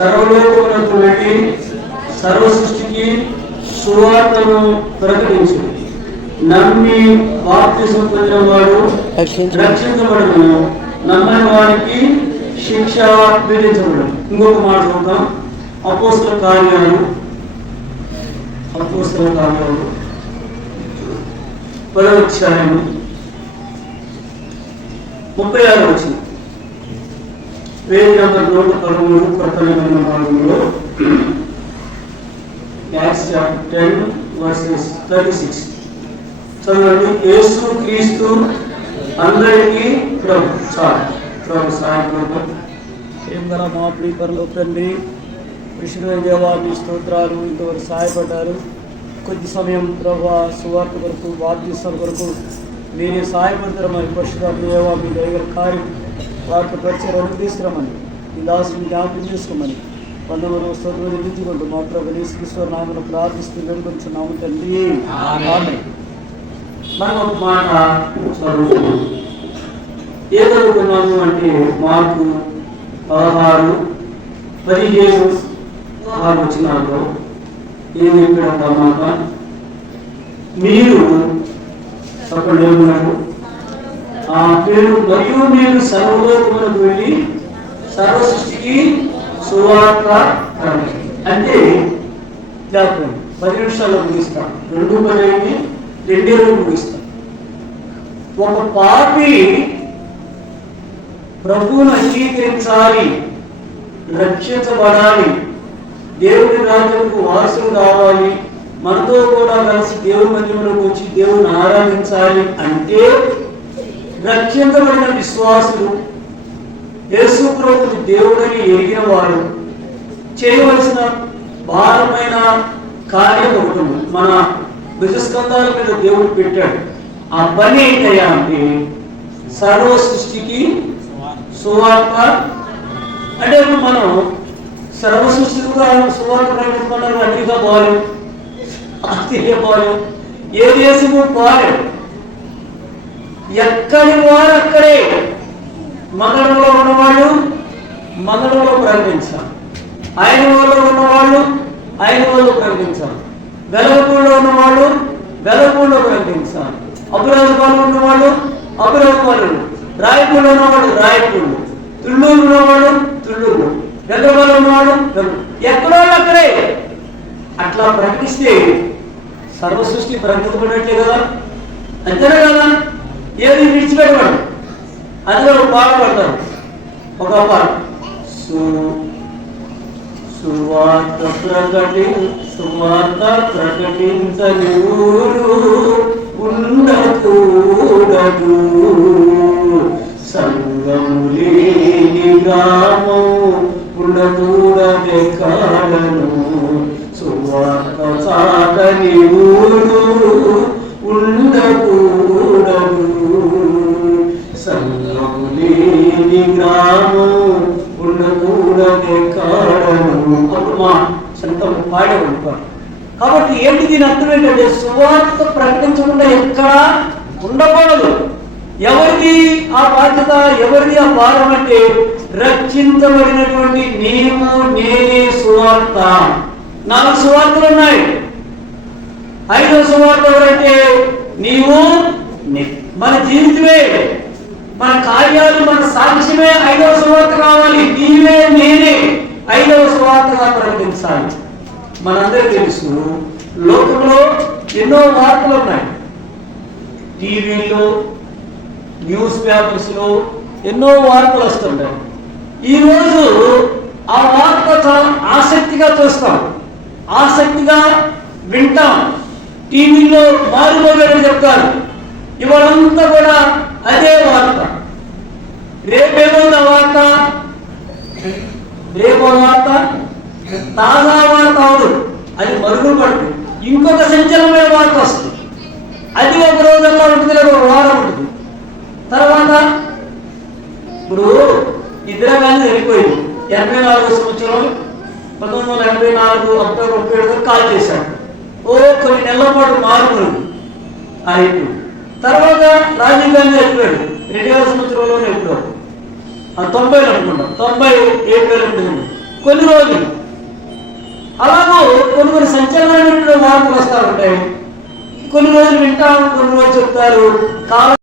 సర్వలోకమునకు వెళ్ళి సర్వ సృష్టికి సువార్తను ప్రకటించు. నమ్మి బాప్తిసం పొందిన వాడు రక్షించబడును, నమ్మని వారికి శిక్ష విధించబడు. ఇంకొక మాట చూద్దాం. అపోస్తల కార్యాలు 10వ అధ్యాయం 36వ వచనం. పేజీ నంబర్ 113 కొత్త నిబంధన భాగంలో Acts chapter 10 verses 36 చదవండి. యేసు క్రీస్తు అందరికీ ప్రభు. ప్రభు సాయంత్రం ఏం గల మా ప్రియ పరలోక తండ్రి, విష్ణువైన దేవా మీ స్తోత్రాలు. ఇంతవరకు సహాయపడ్డారు. కొద్ది సమయం ప్రభా సువార్త కొరకు బాప్తిస్మం కొరకు మీరే సహాయపడతారు. మరి పరిశుద్ధాత్మ దేవా మీ దైవ కార్యం వాటి పరిచయం అనుగ్రహిస్తామని ఈ దాసుని జ్ఞాపకం చేసుకోమని 11వ స్తోత్రం నిర్మించుకుంటూ మా ప్రభు యేసుక్రీస్తు నామమున ప్రార్థిస్తూ వేడుకొంచున్నాము తండ్రి. ఆమేన్. మనం ఒక మాట చదువుతున్నాం. ఏ చదువుకున్నాము అంటే మార్కు 16-15 వచనాల్లో ఏం చెప్పాడు మాట? మీరు అక్కడ ఏమన్నారు? మరియు మీరు సర్వలోకమునకు వెళ్ళి సర్వ సృష్టికి సువార్త అంటే 10 నిమిషాల్లో ముగిస్తాం. 2 ముగిస్తాం. ఒక పాపి ప్రభువును అంగీకరించాలి, రక్షించబడాలి, దేవుని రాజ్యంకు వారసులు కావాలి, మనతో కూడా కలిసి దేవుని మందిరంలోకి వచ్చి దేవుని ఆరాధించాలి అంటే రక్షించబడిన విశ్వాసులు, యేసు ప్రభువు దేవుడని ఎరిగిన వారు చేయవలసిన భారమైన కార్యం ఒకటి మన భుజస్కంధాల మీద దేవుడు పెట్టాడు. ఆ పని ఏంటయ్యా అంటే సర్వ సృష్టికి సువార్త. అంటే మనం సర్వ సృష్టిగా సువార్త ప్రకటించుకున్నారు. అన్నిగా పోలేం, ఆస్ట్రేలియా పోలేం, ఏ దేశము పోలేం. ఎక్కడి వారు అక్కడే. మంగళంలో ఉన్నవాళ్ళు మంగళంలో ప్రకటించాలి, ఆయన వాళ్ళు ఉన్నవాళ్ళు ఆయన వాళ్ళు ప్రకటించాలి, వెలగపూడిలో ఉన్నవాళ్ళు వెలగపూడిలో ప్రకటించాలి, అభిరాజపాలెంలో ఉన్నవాళ్ళు అభిరాజపాలెం, రాయపూడిలో ఉన్నవాళ్ళు రాయపూడి, తుళ్ళూరు ఉన్నవాళ్ళు తుళ్ళూరు, వెంకటపాలెం ఉన్నవాళ్ళు ఎక్కడో అక్కడే. అట్లా ప్రకటిస్తే సర్వ సృష్టి ప్రకటించబడినట్లే కదా, అంతేనా కదా? ఏది విడిచిపెట్టబడు. అందరూ పాల్పడతారు. ఒక పాట సువార్త ప్రకటించని ఊరు ఉండకూడదు, సంగము లేని గ్రామం ఉండకూడదే కాడను, సువార్త సాగని ఊరు ఉండకూడదు, సంగము లేని గ్రామం ఉండకూడదే కాడను. అప్పుడు మా సంతం పాడేవాడు. కాబట్టి ఏంటి దీని అర్థం ఏంటంటే సువార్త ప్రకటించకుండా ఎక్కడా ఉండకూడదు. ఎవరిది ఆ బాధ్యత, ఎవరిది ఆ భారం అంటే రక్షించబడినటువంటి నీవు నేనే సువార్త. 4 సువార్తలు ఉన్నాయి. 5వ సువార్త ఎవరంటే నీవు. మన జీవితమే, మన కార్యాలు, మన సాక్ష్యమే 5వ సువార్త కావాలి. నీవే నేనే 5వ సువార్తగా ప్రకటించాలి. మనందరికీ తెలుసు లోకంలో ఎన్నో వార్తలు ఉన్నాయి. టీవీలో, న్యూస్ పేపర్స్లో ఎన్నో వార్తలు వస్తుంటాయి. ఈరోజు ఆ వార్త చాలా ఆసక్తిగా చూస్తాం, ఆసక్తిగా వింటాం. టీవీలో మారుమోగని చెప్తారు. ఇవాళంతా కూడా అదే వార్త. రేపేమో వార్త, రేపో వార్త, తాజా వార్త అవదు, అది మరుగులు పడుతుంది. ఇంకొక సంచలనమైన వార్త వస్తుంది, అది ఒక రోజుల్లో ఉంటుంది, ఒక వారం ఉంటుంది. తర్వాత ఇప్పుడు ఇందిరాగాంధీ వెళ్ళిపోయింది. 84వ సంవత్సరం 1984 అక్టోబర్ 37 కాల్ చేశాడు. కొన్ని నెలల పాటు మారుమరుగు అయిపోయి. తర్వాత రాజీవ్ గాంధీ వెళ్ళిపోయాడు 2000 సంవత్సరంలోనే. ఎప్పుడో 90 అనుకుంటాం, 90 ఏప్రిల్ ఉంటుంది. కొన్ని రోజులు. అలాగూ కొన్ని సంచలనమైన మార్పులు వస్తూ ఉంటాయి. కొన్ని రోజులు వింటాం, కొన్ని రోజులు చెప్తారు. కాలం